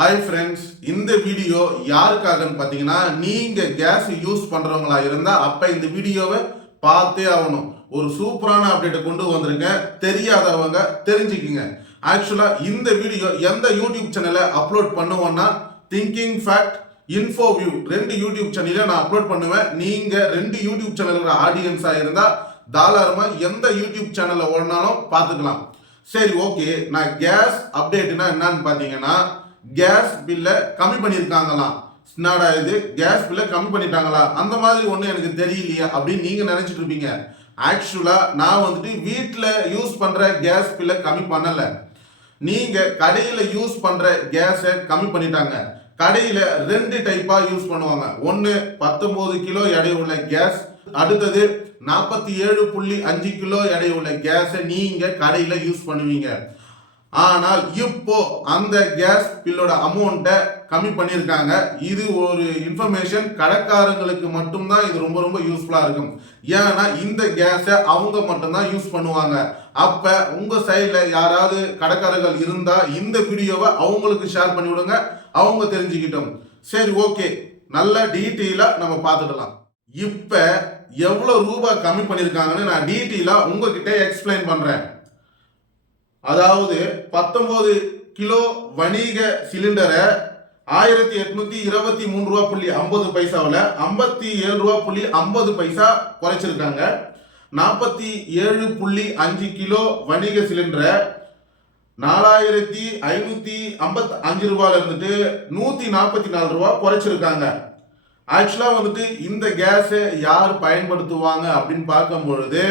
Hi friends இந்த video யாருக்காகன்னு பார்த்தீங்கன்னா நீங்கள் கேஸ் யூஸ் பண்ணுறவங்களா இருந்தால் அப்போ இந்த வீடியோவை பார்த்தே ஆகணும். ஒரு சூப்பரான அப்டேட்டை கொண்டு வந்திருங்க. தெரியாதவங்க தெரிஞ்சுக்குங்க. ஆக்சுவலாக இந்த வீடியோ எந்த யூடியூப் சேனலை அப்லோட் பண்ணுவோன்னா திங்கிங் ஃபேக்ட் இன்ஃபோ வியூ ரெண்டு யூடியூப் சேனலில் நான் அப்லோட் பண்ணுவேன். நீங்கள் ரெண்டு யூடியூப் சேனலோட ஆடியன்ஸாக இருந்தால் தாராளமாக எந்த யூடியூப் சேனலில் ஓடினாலும் பார்த்துக்கலாம். சரி ஓகே நான் கேஸ் அப்டேட்னா என்னன்னு பார்த்தீங்கன்னா கேஸ் பில்லை கம்மி பண்ணியிருக்காங்களாம் என்னடா இது? கேஸ் பில்லை கம்மி பண்ணிட்டாங்களா? அந்த மாதிரி ஒன்றும் எனக்கு தெரியலையே அப்படின்னு நீங்கள் நினைச்சிட்டு இருப்பீங்க. ஆக்சுவலாக நான் வந்துட்டு வீட்டில் யூஸ் பண்ணுற கேஸ் பில்லை கம்மி பண்ணலை. நீங்கள் கடையில் யூஸ் பண்ணுற கேஸை கம்மி பண்ணிட்டாங்க. கடையில் ரெண்டு டைப்பாக யூஸ் பண்ணுவாங்க. ஒன்று பத்தொம்போது கிலோ எடை உள்ள கேஸ் அடுத்தது நாற்பத்தி ஏழு புள்ளி அஞ்சு கிலோ எடை உள்ள கேஸை நீங்கள் கடையில் யூஸ் பண்ணுவீங்க. ஆனால் இப்போ அந்த கேஸ் பில்லோட அமௌண்ட்டை கம்மி பண்ணியிருக்காங்க. இது ஒரு இன்ஃபர்மேஷன் கடைக்காரங்களுக்கு மட்டும்தான் இது ரொம்ப ரொம்ப யூஸ்ஃபுல்லாக இருக்கும். ஏன்னா இந்த கேஸை அவங்க மட்டும்தான் யூஸ் பண்ணுவாங்க. அப்போ உங்கள் சைடில் யாராவது கடைக்காரர்கள் இருந்தால் இந்த வீடியோவை அவங்களுக்கு ஷேர் பண்ணி விடுங்க. அவங்க தெரிஞ்சுக்கிட்டோம். சரி ஓகே நல்ல டீட்டெயிலாக நம்ம பார்த்துக்கலாம். இப்போ எவ்வளோ ரூபாய் கம்மி பண்ணியிருக்காங்கன்னு நான் டீட்டெயிலாக உங்ககிட்ட எக்ஸ்பிளைன் பண்ணுறேன் அதாவது பத்தொன்பது கிலோ வணிக சிலிண்டரை ஆயிரத்தி எட்நூத்தி இருபத்தி மூணு ரூபா புள்ளி ஐம்பது பைசாவில் ஐம்பத்தி ஏழு ரூபா புள்ளி ஐம்பது பைசா குறைச்சிருக்காங்க. நாற்பத்தி ஏழு புள்ளி அஞ்சு கிலோ வணிக சிலிண்டரை நாலாயிரத்தி ஐநூத்தி ஐம்பத்தி அஞ்சு ரூபாயில இருந்துட்டு நூத்தி நாற்பத்தி நாலு ரூபா குறைச்சிருக்காங்க. ஆக்சுவலாக வந்துட்டு இந்த கேஸை யார் பயன்படுத்துவாங்க அப்படின்னு பார்க்கும் பொழுது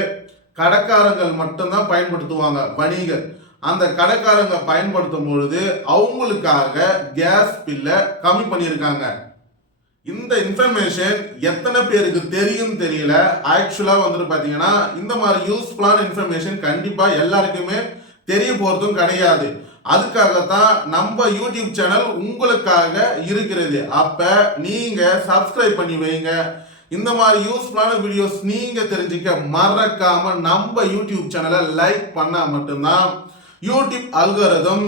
கடைக்காரங்கள் மட்டும்தான் பயன்படுத்துவாங்க வணிகர். அந்த கடைக்காரங்க பயன்படுத்தும் பொழுது அவங்களுக்காக கேஸ் பில்லை கம்மி பண்ணியிருக்காங்க. இந்த இன்ஃபர்மேஷன் எத்தனை பேருக்கு தெரியும் தெரியல. ஆக்சுவலாக வந்துட்டு பார்த்தீங்கன்னா இந்த மாதிரி யூஸ்ஃபுல்லான இன்ஃபர்மேஷன் கண்டிப்பாக எல்லாருக்குமே தெரிய போகிறதும் கிடையாது. அதுக்காகத்தான் நம்ம யூடியூப் சேனல் உங்களுக்காக இருக்கிறது. அப்போ நீங்கள் சப்ஸ்கிரைப் பண்ணி வைங்க. இந்த மாதிரி யூஸ்ஃபுல்லான வீடியோஸ் நீங்கள் தெரிஞ்சுக்க மறக்காம நம்ம யூடியூப் சேனலை லைக் பண்ணால் மட்டும்தான் யூடியூப் அல்கரதம்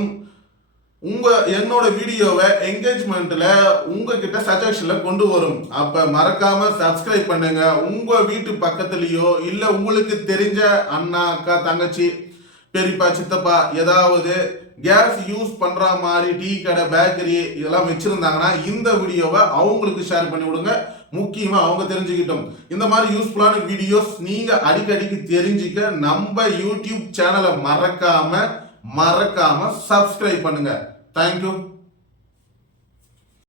உங்கள் என்னோட வீடியோவை என்கேஜ்மெண்ட்டில் உங்ககிட்ட சஜஷனில் கொண்டு வரும். அப்போ மறக்காமல் சப்ஸ்கிரைப் பண்ணுங்கள் உங்கள் வீட்டு பக்கத்துலேயோ இல்லை உங்களுக்கு தெரிஞ்ச அண்ணா அக்கா தங்கச்சி பெரியப்பா சித்தப்பா ஏதாவது கேஸ் யூஸ் பண்ணுற மாதிரி டீ கடை பேக்கரி இதெல்லாம் வச்சிருந்தாங்கன்னா இந்த வீடியோவை அவங்களுக்கு ஷேர் பண்ணி விடுங்க. முக்கியமாக அவங்க தெரிஞ்சுக்கிட்டோம். இந்த மாதிரி யூஸ்ஃபுல்லான வீடியோஸ் நீங்கள் அடிக்கடிக்கு தெரிஞ்சுக்க நம்ம யூடியூப் சேனலை மறக்காமல் மறக்காமல் சப்ஸ்கிரைப் பண்ணுங்கள் தேங்க்யூ